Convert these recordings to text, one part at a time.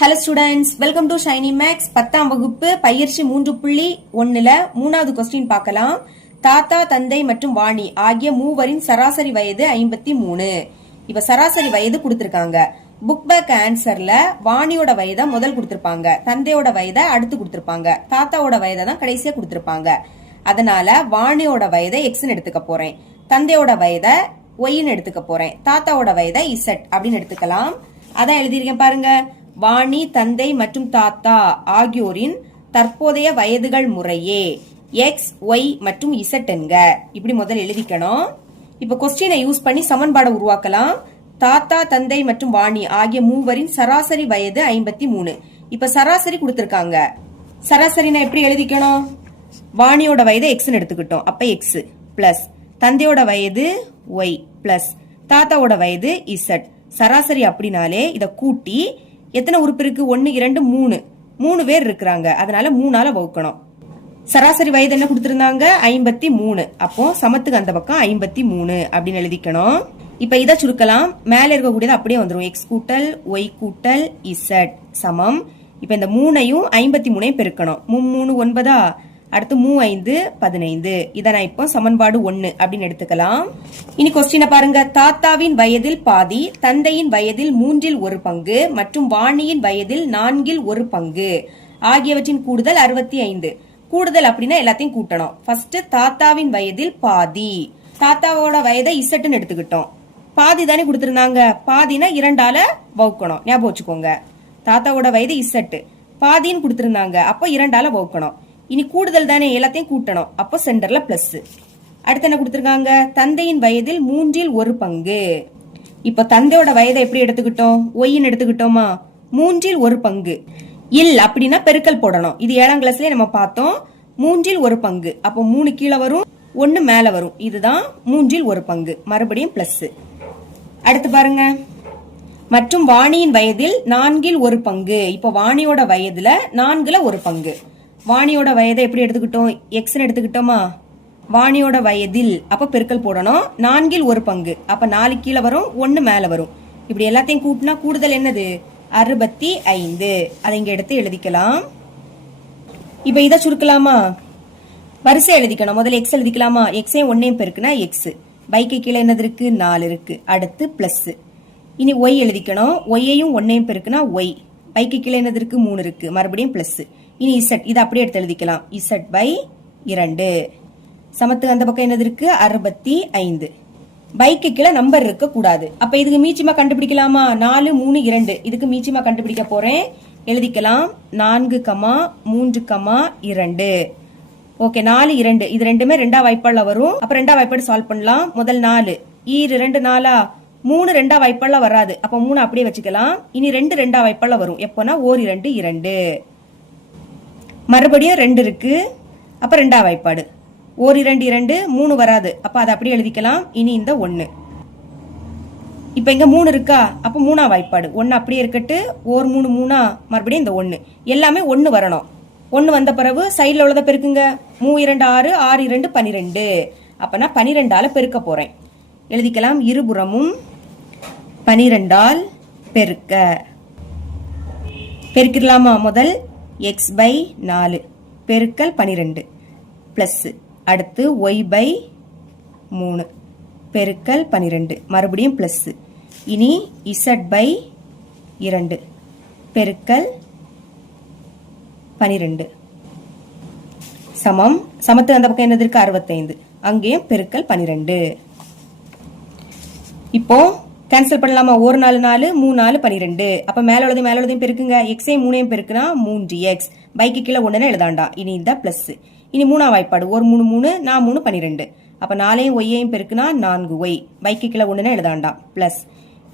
Hello students, welcome to Shiny Max. 10ஆம் வகுப்பு பயிற்சி 3.1ல 3வது கொஸ்டின் பார்க்கலாம். தாத்தா, தந்தை மற்றும் வாணி ஆகிய மூவரின் சராசரி வயது 53. இப்ப சராசரி வயது கொடுத்திருக்காங்க. புக் பேக் ஆன்சர்ல வாணியோட வயதை முதல் கொடுத்திருப்பாங்க, தந்தையோட வயதை அடுத்து கொடுத்திருப்பாங்க, தாத்தாவோட வயதை தான் கடைசியா கொடுத்திருப்பாங்க. அதனால வாணியோட வயதை எக்ஸ்ன்னு எடுத்துக்க போறேன், தந்தையோட வயதை ஒய்ன்னு எடுத்துக்க போறேன், தாத்தாவோட வயதை இசட் அப்படின்னு எடுத்துக்கலாம். அதான் எழுதியிருக்கேன் பாருங்க. வாணி, தந்தை மற்றும் தாத்தா ஆகியோரின் தற்போதைய வயதுகள் முறையே எக்ஸ், ஒய் மற்றும் இசட் என்க. இப்படி முதல் எழுதிக்கணும். இப்ப கொஸ்டினை யூஸ் பண்ணி சமன்பாடை உருவாக்கலாம். தாத்தா, தந்தை மற்றும் வாணி ஆகிய மூவரின் சராசரி வயது 53. இப்ப சராசரி கொடுத்திருக்காங்க. சராசரினா எப்படி எழுதிக்கணும்? வாணியோட வயது எக்ஸ்ன்னு எடுத்துக்கிட்டோம், அப்ப எக்ஸ் பிளஸ் தந்தையோட வயது ஒய் பிளஸ் தாத்தாவோட வயது இசட். சராசரி அப்படின்னாலே இத கூட்டி எத்தனை உறுப்பு இருக்கு? 1 2 3 3 பேர் இருக்கிறாங்க, அதனால 3ஆல வகுக்கணும். சராசரி வயது என்ன கொடுத்திருந்தாங்க? 53. அப்போ சமத்துக்கு அந்த பக்கம் 53 அப்படின்னு எழுதிக்கணும். இப்ப இதை சுருக்கலாம். மேல இருக்கக்கூடியது அப்படியே வந்துடும். எக்ஸ் கூட்டல் ஒய் கூட்டல் இசட் சமம். இப்ப இந்த 3ஐயும் 53ஐயும் பெருக்கணும். 3 9, அடுத்து 3 5 15. இதை நான் இப்போ சமன்பாடு 1 அப்படின்னு எடுத்துக்கலாம். இனி கொஸ்டினை பாருங்க. தாத்தாவின் வயதில் பாதி, தந்தையின் வயதில் 1/3 பங்கு மற்றும் வாணியின் வயதில் 4/1 பங்கு ஆகியவற்றின் கூடுதல் 65. கூடுதல் அப்படின்னா எல்லாத்தையும் கூட்டணும். ஃபர்ஸ்ட் தாத்தாவின் வயதில் பாதி, தாத்தாவோட வயதை இசட்னு எடுத்துக்கிட்டோம். பாதி தானே கொடுத்திருந்தாங்க, பாதினா 2ஆல வகுக்கணும். ஞாபகம் வச்சுக்கோங்க. தாத்தாவோட வயது இசட், பாதின்னு கொடுத்திருந்தாங்க, அப்போ 2ஆல வகுக்கணும். இனி கூடுதல் தானே, எல்லாத்தையும் கூட்டணும். அப்போ சென்டர்ல பிளஸ். அடுத்து என்ன கொடுத்திருக்காங்க? தந்தையின் வயதில் 1/3 பங்கு. இப்ப தந்தையோட வயதை எப்படி எடுத்துக்கிட்டோம்? ஒய்ன்னு எடுத்துக்கிட்டோமா? 1/3 பங்கு. இல் அப்படின்னா பெருக்கல் போடணும். இது 7ஆம் கிளாஸ்லயே நம்ம பார்த்தோம். 1/3 பங்கு. அப்போ 3 கீழே வரும், 1 மேல வரும். இதுதான் 1/3 பங்கு. மறுபடியும் பிளஸ். அடுத்து பாருங்க. மற்றும் வாணியின் வயதில் 4/1 பங்கு. இப்ப வாணியோட வயதுல 4/1 பங்கு. வாணியோட வயதை எப்படி எடுத்துக்கிட்டோம்? எக்ஸ்ன்னு எடுத்துக்கிட்டோமா? வாணியோட வயதில் அப்ப பெருக்கல் போடணும். 4/1 பங்கு. அப்ப 4 கீழே வரும், 1 மேல வரும். இப்படி எல்லாத்தையும் கூட்டினா கூடுதல் என்னது? 65. அதை இங்க எடுத்து எழுதிக்கலாம். இப்ப இதை சுருக்கலாமா? வரிசை எழுதிக்கணும். முதல்ல எக்ஸ் எழுதிக்கலாமா? எக்ஸையும் 1ஐயும் பெருக்குனா எக்ஸ். பைக்கு கீழே என்னது இருக்கு? 4 இருக்கு. அடுத்து பிளஸ். இனி ஒய் எழுதிக்கணும். ஒய்யையும் 1ஐயும் பெருக்குனா ஒய். பைக்கு கீழே என்னது இருக்கு? 3 இருக்கு. மறுபடியும் பிளஸ். இனி இசட், இதை அப்படியே எடுத்து எழுதிக்கலாம். Z by 2. சமத்துக்கு அந்த பக்கம் என்னது இருக்கு? 65. பைக்கு கீழே நம்பர் இருக்க கூடாது. அப்ப இதுக்கு மீச்சியமா கண்டுபிடிக்கலாமா? 4 3 2. இதுக்கு மீச்சியமா கண்டுபிடிக்க போறேன். எழுதிக்கலாம். 4, 3, 2. ஓகே, 4 2. இது ரெண்டுமே 2ஆம் வாய்ப்பாடுல வரும். அப்ப 2ஆம் வாய்ப்பாடு சால்வ் பண்ணலாம். முதல் 4 2 4, 3 2ஆம் வாய்ப்பாடுல வராது. அப்ப 3 அப்படியே வச்சுக்கலாம். இனி 2 2ஆம் வாய்ப்பாடுல வரும். எப்போனா 1 2 2. மறுபடியும் 2 இருக்கு. அப்ப 2ஆம் வாய்ப்பாடு 1 2 2, 3 வராது. அப்ப அதை அப்படியே எழுதிக்கலாம். இனி இந்த 1. இப்ப இங்க 3 இருக்கா? அப்ப 3ஆம் வாய்ப்பாடு 1 அப்படியே இருக்கட்டு. 1 3 3, மறுபடியும் இந்த 1. எல்லாமே 1 வரணும். 1 வந்த பிறகு சைட்ல உள்ளதை பெருக்குங்க. 3 2 6, 6 2 12. அப்ப நான் 12ஆல பெருக்க போறேன். எழுதிக்கலாம். இருபுறமும் 12ஆல் பெருக்க. பெருக்கிடலாமா? முதல் எக்ஸ் பை 4 பெருக்கல் 12 பிளஸ். அடுத்து ஒய் பை 3 பெருக்கல் 12 மறுபடியும் பிளஸ். இனி இசட் பை 2 பெருக்கல் 12 சமம். சமத்து அந்த பக்கம் என்னது இருக்கு? 65. அங்கேயும் பெருக்கல் 12. இப்போ கேன்சல் பண்ணலாமா? 1 4 4, 3 4 12. அப்ப மேல உள்ளதையும் பெருக்குங்க. எக்ஸையும் 3ஐயும் பெருக்குனா 3x. பைக்கு கீழே 1 எழுதாண்டா. இனி இந்த பிளஸ். இனி 3ஆம் வாய்ப்பாடு 1 3 3, 4 3 12. அப்ப 4ஐயும் ஒய்யையும் பெருக்குனா 4y. பைக்கு கீழே 1 எழுதாண்டா. பிளஸ்.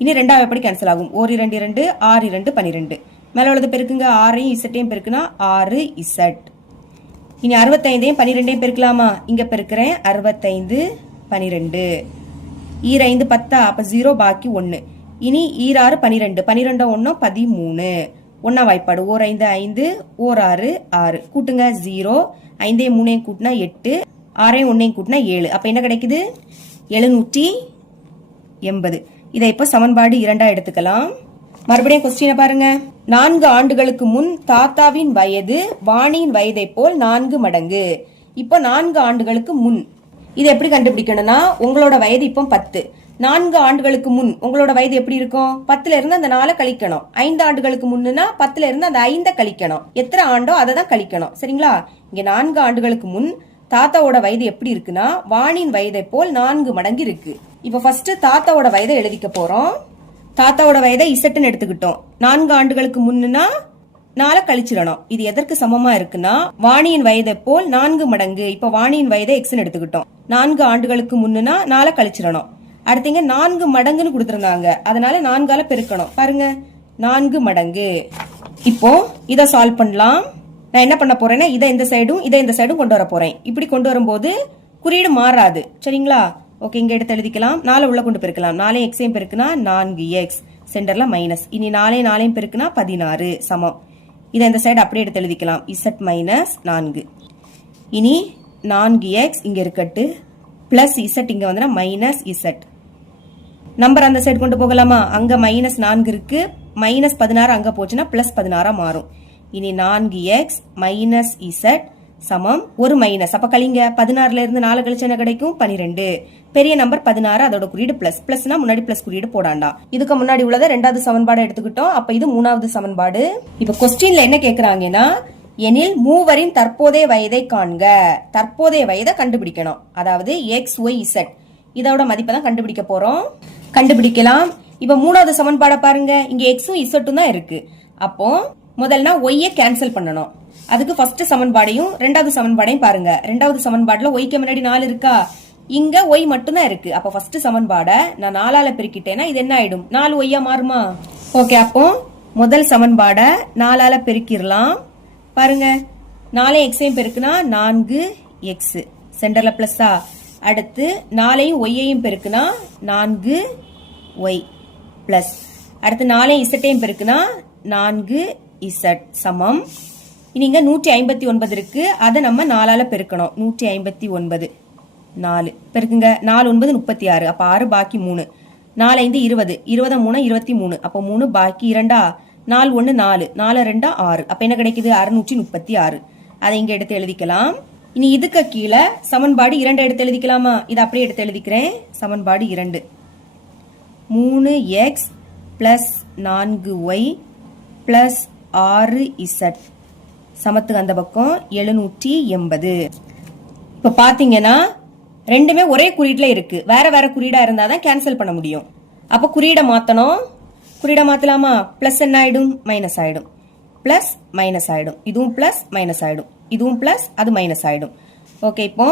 இனி 2ஆம் வாய்ப்பாடு கேன்சல் ஆகும். 1 2 2, 6 2 12. மேல உள்ளதை பெருக்குங்க. 6ஐயும் இசட்டையும் பெருக்குனா 6 இசட். இனி 65ஐயும் 12ஐயும் பெருக்கலாமா? இங்க பெருக்கிறேன். 65 12. 5 10, அப்ப 0 பாக்கி 1. இனி 6 12, 12 1 13. 1ஆம் வாய்ப்பாடு 1 5 5, 1 6 6. கூட்டுங்க. 0 5ஐயும் 3ஐயும் கூட்டினா 8, 6ஐயும் 1ஐயும் கூட்டினா 7. அப்ப என்ன கிடைக்குது? 780. இதை இப்ப சமன்பாடு 2 எடுத்துக்கலாம். மறுபடியும் கொஸ்டினை பாருங்க. 4 ஆண்டுகளுக்கு முன் தாத்தாவின் வயது வாணியின் வயதை போல் 4 மடங்கு. இப்போ 4 ஆண்டுகளுக்கு முன் இது எப்படி கண்டுபிடிக்கணும்னா, உங்களோட வயது இப்போ 10. 4 ஆண்டுகளுக்கு முன் உங்களோட வயது எப்படி இருக்கும்? 10ல இருந்து அந்த 4 கழிக்கணும். 5 ஆண்டுகளுக்கு முன்னுனா 10ல இருந்து அந்த 5 கழிக்கணும். எத்தனை ஆண்டோ அதை தான் கழிக்கணும். சரிங்களா? இங்க 4 ஆண்டுகளுக்கு முன் தாத்தாவோட வயது எப்படி இருக்குன்னா, வாணியின் வயதை போல் 4 மடங்கு இருக்கு. இப்ப ஃபர்ஸ்ட் தாத்தாவோட வயதை எழுதிக்க போறோம். தாத்தாவோட வயதை இசட்டுன்னு எடுத்துக்கிட்டோம். 4 ஆண்டுகளுக்கு முன்னுனா 4 கழிச்சிடணும். இது எதற்கு சமமா இருக்குன்னா, வாணியின் வயதை போல் 4 மடங்கு. இப்ப வாணியின் வயதை எக்ஸ்ன்னு எடுத்துக்கிட்டோம். 4 ஆண்டுகளுக்கு முன்னுனா 4 கழிச்சிடணும். அடுத்தீங்க 4 மடங்குன்னு கொடுத்திருந்தாங்க, அதனால 4ஆல பெருக்கணும். பாருங்க, 4 மடங்கு. இப்போ இத சால்வ் பண்ணலாம். நான் என்ன பண்ண போறேன்னா, இதை இந்த சைடும் கொண்டு வர போறேன். இப்படி கொண்டு வரும்போது குறியீடு மாறாது. சரிங்களா? ஓகே, இங்க எடுத்து எழுதிக்கலாம். 4 உள்ள கொண்டு பெருக்கலாம். 4 எக்ஸையும் பெருக்குனா 4x, சென்டர்ல மைனஸ். இனி 4 பெருக்குனா 16 சமம். இதை இந்த சைடு அப்படியே எடுத்து எழுதிக்கலாம். z minus 4. இனி 4x இங்க இருக்கட்டு, பிளஸ் z இங்க வந்து மைனஸ் z. நம்பர் அந்த சைடு கொண்டு போகலாமா? அங்க மைனஸ் 4 இருக்கு, மைனஸ் 16 அங்க போச்சுன்னா பிளஸ் 16 மாறும். இனி 4x மைனஸ் z சமம் ஒரு மைனஸ். அப்ப கழிங்க. 16ல இருந்து 4 கழிச்சு என்ன கிடைக்கும்? 12. பெரிய நம்பர் 16, அதோட குறியீடு பிளஸ். பிளஸ்னா முன்னாடி பிளஸ் குறியீடு போடாண்டா. இதுக்கு முன்னாடி உள்ளத 2வது சமன்பாடு எடுத்துக்கிட்டோம். அப்ப இது 3வது சமன்பாடு. இப்ப கொஸ்டின்ல என்ன கேக்குறாங்கன்னா, எனில் மூவரின் தற்போதைய வயதை காண்க. தற்போதைய வயதை கண்டுபிடிக்கணும். அதாவது x, y, z இதோட மதிப்பை தான் கண்டுபிடிக்க போறோம். கண்டுபிடிக்கலாம். இப்ப 3வது சமன்பாடை பாருங்க. இங்க எக்ஸும் இசட்டும் தான் இருக்கு. அப்போ முதல்ல ஒய்யை கேன்சல் பண்ணணும். அதுக்கு ஃபர்ஸ்ட் சமன்பாடையும் 2வது சமன்பாடையும் பாருங்க. 2வது சமன்பாடுல ஒய்க்கு முன்னாடி 4 இருக்கா, இங்க ஒய் மட்டும் தான் இருக்கு. அப்ப ஃபர்ஸ்ட் சமன்பாடை நான் 4ஆல பெருக்கிட்டேன்னா இது என்ன ஆயிடும்? 4 ஒய்யா மாறுமா? ஓகே, அப்போ முதல் சமன்பாடை 4ஆல பெருக்கிடலாம். பாருங்க, 4 எக்ஸையும் பெருக்குனா 4x, சென்டர்ல பிளஸ்ஸா. அடுத்து 4ஐயும் ஒய்யையும் பெருக்குனா 4y பிளஸ். அடுத்து 4ஐயும் இசட்டையும் பெருக்குனா 4z சமம். இனி இங்க 159 இருக்கு, அதை நம்ம 4ஆல பெருக்கணும். 159 4 பெருக்குங்க. 4 9 36, அப்ப 6 பாக்கி 3. 4 5 20, 20 3 23, அப்ப 3 பாக்கி 2. 4 1 4, 4 2 6, அப்ப என்ன கிடைக்குது? 636. அதை இங்க எடுத்து எழுதிக்கலாம். இனி இதுக்கு கீழே சமன்பாடு 2 எடுத்து எழுதிக்கலாமா? இதை அப்படியே எடுத்து எழுதிக்கிறேன். சமன்பாடு 2 3x plus 4y plus 6z சமத்துக்கு அந்த பக்கம் 780. இப்ப பாத்தீங்கன்னா ரெண்டுமே ஒரே குறியீடுல இருக்கு. வேற வேற குறியீடா இருந்தாதான் கேன்சல் பண்ண முடியும். அப்ப குறியீடை மாத்தணும். குறியீடை மாத்தலாமா? பிளஸ் என்ன ஆயிடும்? மைனஸ் ஆயிடும். பிளஸ் மைனஸ் ஆயிடும். இதுவும் பிளஸ் மைனஸ் ஆயிடும். இதுவும் பிளஸ், அது மைனஸ் ஆயிடும். ஓகே, இப்போ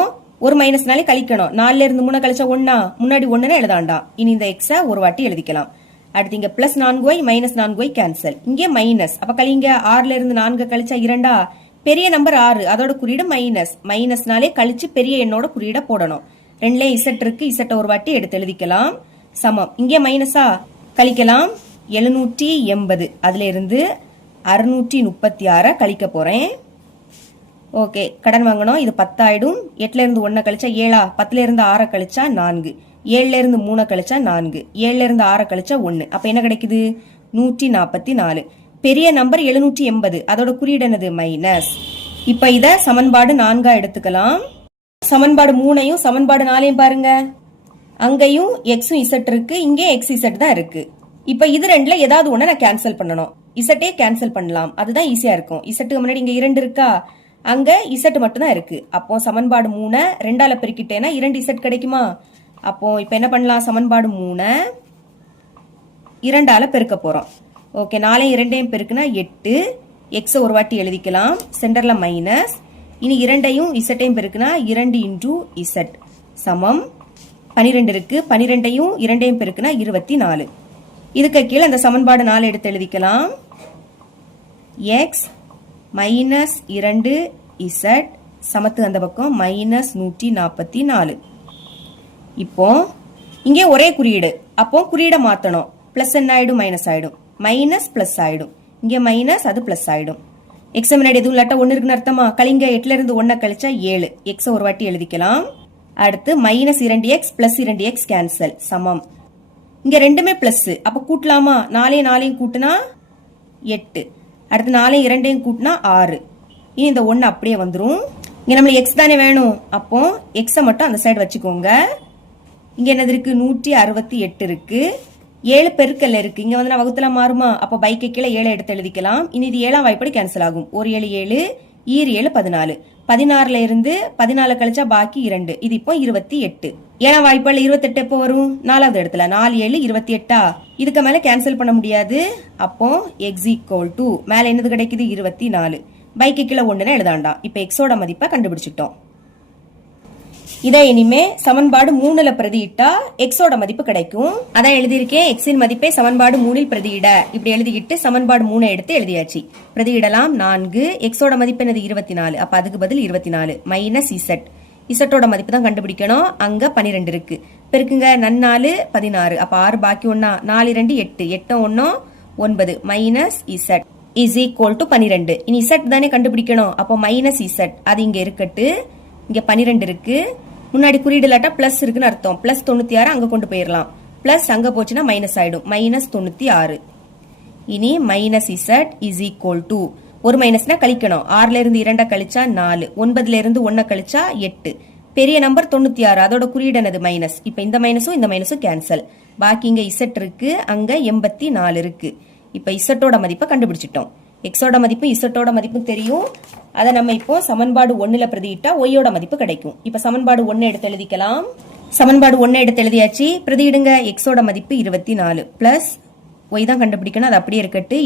ஒரு மைனஸ்னாலே கழிக்கணும். 4ல இருந்து 3 கழிச்சா 1, முன்னாடி 1 எழுதாண்டாம். இனி இந்த எக்ஸ ஒரு வாட்டி எழுதிக்கலாம். அடுத்து இங்க plus 4y minus 4y cancel. இங்கே மைனஸ், அப்ப கழிங்க. 6ல இருந்து 4 கழிச்சா 2, பெரிய நம்பர் 6, அதோட குறியீடு மைனஸ். மைனஸ்னாலே கழிச்சு பெரிய எண்ணோட குறியீட போடணும். 2ல இசட் இருக்கு, இசட்ட ஒரு வாட்டி எடுத்து எழுதிக்கலாம். சமம். இங்கே மைனஸா, கழிக்கலாம். 780, அதுல இருந்து 636 கழிக்க போறேன். ஓகே, கடன் வாங்கணும். இது 10 ஆயிடும். 8ல இருந்து 1 கழிச்சா 7, 10ல இருந்து 6 கழிச்சா 4, 7ல இருந்து 3 கழிச்சா 4, 7ல இருந்து 6 கழிச்சா 1, அப்ப என்ன கிடைக்குது? 144. பெரிய நம்பர் 780, அதோட குறியீடு என்னது? மைனஸ். இப்ப இத சமன்பாடு 4 எடுத்துக்கலாம். சமன்பாடு 3ஐயும் சமன்பாடு 4ஐயும் பாருங்க. அங்கேயும் எக்ஸும் இசட் இருக்கு, இங்கே எக்ஸ் இசட் தான் இருக்கு. இப்ப இது ரெண்டுல ஏதாவது ஒண்ணு நான் கேன்சல் பண்ணணும். இசட்டே கேன்சல் பண்ணலாம், அதுதான் ஈஸியா இருக்கும். இசட்டுக்கு முன்னாடி இங்க 2 இருக்கா, அங்க இசட் மட்டும் தான் இருக்கு. அப்போ சமன்பாடு 3 2ஆல பெருக்கிட்டேன்னா 2 இசட் கிடைக்குமா? அப்போ இப்ப என்ன பண்ணலாம்? சமன்பாடு 3 2ஆல பெருக்க போறோம். ஓகே, 4 2ஐயும் பெருக்குனா 8, எக்ஸ ஒரு வாட்டி எழுதிக்கலாம். சென்டர்ல மைனஸ். இனி 2ஐயும் இசட்டையும் பெருக்குனா 2 இன்டூ இசட் சமம் 12 இருக்கு. 12ஐயும் 2ஐயும் பெருக்குனா 24. இதுக்கு கீழே அந்த சமன்பாடு 4 எடுத்து எழுதிக்கலாம். எக்ஸ் மைனஸ் 2 இசட் சமத்துக்கு அந்த பக்கம் மைனஸ் 144. இப்போ இங்கே ஒரே குறியீடு, அப்போ குறியீடை மாத்தணும். பிளஸ் என்ன ஆயிடும்? மைனஸ் ஆயிடும். மைனஸ் பிளஸ் ஆயிடும். இங்க மைனஸ், அது பிளஸ் ஆயிடும். எக்ஸ் முன்னாடி எதுவும் இல்லாட்டா 1 இருக்குன்னு அர்த்தமா? கழிங்க. 8ல இருந்து 1 கழிச்சா 7, எக்ஸ ஒரு வாட்டி எழுதிக்கலாம். அடுத்து minus 2x plus 2x cancel சமம் இங்க ரெண்டுமே பிளஸ், அப்ப கூட்டலாமா? 4 4 கூட்டினா 8, அடுத்து 4 2 கூட்டினா 6. இனி இந்த 1 அப்படியே வந்துரும். இங்க நம்மளுக்கு எக்ஸ் தானே வேணும், அப்போ எக்ஸை மட்டும் அந்த சைடு வச்சுக்கோங்க. இங்க என்னது இருக்கு? 168 இருக்கு. 7 பெருக்கல்ல இருக்கு. இங்க வந்து நான் வகுத்துல மாறுமா? அப்ப பைக்கு கீழே 7 எடுத்து எழுதிக்கலாம். இனி இது 7ஆம் வாய்ப்படி கேன்சல் ஆகும். 1 7 7, ஈர் 7 14. 16ல இருந்து 14 கழிச்சா பாக்கி 2. இது இப்போ 28. 7ஆம் வாய்ப்பால 28 எப்போ வரும்? 4வது இடத்துல. 4 7 28. இதுக்கு மேல கேன்சல் பண்ண முடியாது. அப்போ x = மேல என்னது கிடைக்குது? 24. பைக்கு கீழே 1 எழுதாண்டாம். இப்ப எக்ஸோட மதிப்பை கண்டுபிடிச்சிட்டோம். இதை இனிமே சமன்பாடு 3ல பிரதியிட்டா எக்ஸோட மதிப்பு கிடைக்கும். அதான் எழுதியிருக்கேன், எக்ஸின் மதிப்பை சமன்பாடு 3ல் பிரதியிட. இப்படி எழுதிக்கிட்டு சமன்பாடு 3 எடுத்து எழுதியாச்சு. பிரதியிடலாம். 4 எக்ஸோட மதிப்பு என்னது? 24. அப்ப அதுக்கு பதில் 24 மைனஸ் இசட். இசட்டோட மதிப்பு தான் கண்டுபிடிக்கணும். அங்க 12 இருக்கு. பெருக்குங்க. 4 16. அப்ப 6 பாக்கி 1. 4 2 8, 8 1 9 minus Z is equal to 12. இனி இசட் தானே கண்டுபிடிக்கணும். அப்போ மைனஸ் இசட் அது இங்க இருக்கட்டு. இங்க 12 இருக்கு. முன்னாடி குறியீடு இல்லாட்டா பிளஸ் இருக்குன்னு அர்த்தம். பிளஸ் 96 அங்க கொண்டு போயிடலாம். பிளஸ் அங்க போச்சுன்னா மைனஸ் ஆயிடும். மைனஸ் 96. இனி minus Z is equal to, ஒரு மைனஸ்னா கழிக்கணும். 6ல இருந்து 2 கழிச்சா 4, 9ல இருந்து 1 கழிச்சா 8. பெரிய நம்பர் 96, அதோட குறியீடு என்னது? மைனஸ். இப்ப இந்த மைனஸும் கேன்சல். பாக்கி இங்க இசட் இருக்கு, அங்க 84 இருக்கு. இப்ப இசட்டோட மதிப்பை கண்டுபிடிச்சிட்டோம். எக்ஸோட மதிப்பு இசட்டோட மதிப்பு தெரியும். அதை நம்ம இப்போ சமன்பாடு 1ல பிரதியிட்டா ஒய்யோட மதிப்பு கிடைக்கும். இப்ப சமன்பாடு 1 எடுத்து எழுதிக்கலாம். சமன்பாடு 1 எடுத்து எழுதியாச்சு. பிரதியிடுங்க. எக்ஸோட மதிப்பு 24 பிளஸ் ஒய் தான் கண்டுபிடிக்கணும், அது அப்படியே இருக்கட்டு.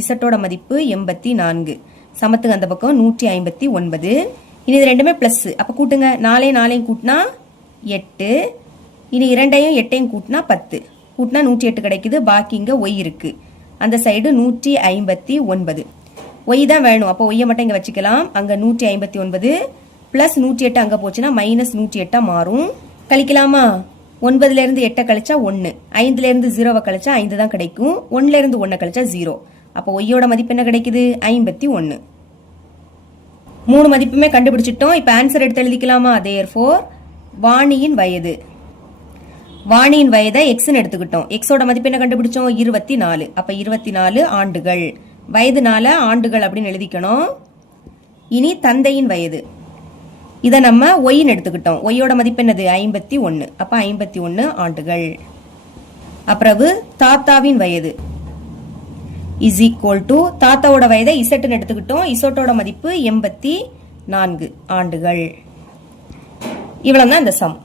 இசட்டோட மதிப்பு 84. சமத்துக்கு அந்த பக்கம் 159. இனி இது ரெண்டுமே பிளஸ். அப்ப கூட்டுங்க. 4 4 கூட்டினா 8. இனி 2 8 கூட்டினா 10. கூட்டினா 108 கிடைக்குது. பாக்கி இங்க ஒய் இருக்கு. அந்த சைடு 159. ஒய் தான் வேணும். அப்போ ஒய்யை மட்டும் இங்க வச்சுக்கலாம். அங்க 159 பிளஸ் 108 அங்க போச்சுன்னா மைனஸ் 108 மாறும். கழிக்கலாமா? 9ல இருந்து 8 கழிச்சா 1, 5ல இருந்து 0 கழிச்சா 5 தான் கிடைக்கும். 1ல இருந்து 1 கழிச்சா 0. அப்போ ஒய்யோட மதிப்பு என்ன கிடைக்குது? 51. 3 மதிப்புமே கண்டுபிடிச்சிட்டோம். இப்ப ஆன்சர் எடுத்து எழுதிக்கலாமா? தேர்ஃபோர் வாணியின் வயது. வாணியின் வயதை எக்ஸ்ன்னு எடுத்துக்கிட்டோம். எக்ஸோட மதிப்பு என்ன கண்டுபிடிச்சோம்? 24. அப்ப 24 ஆண்டுகள். வயது 4 ஆண்டுகள் அப்படின்னு எழுதிக்கணும். இனி தந்தையின் வயது. இதை நம்ம ஒய்ன்னு எடுத்துக்கிட்டோம். ஒய்யோட மதிப்பு என்னது? 51. அப்ப 51 ஆண்டுகள். அப்புறவு தாத்தாவின் வயது இஸ் ஈக்குவல் டு, தாத்தாவோட வயதை இசட்னு எடுத்துக்கிட்டோம். இசட்டோட மதிப்பு 84 ஆண்டுகள். இவ்வளவுதான் இந்த சம்.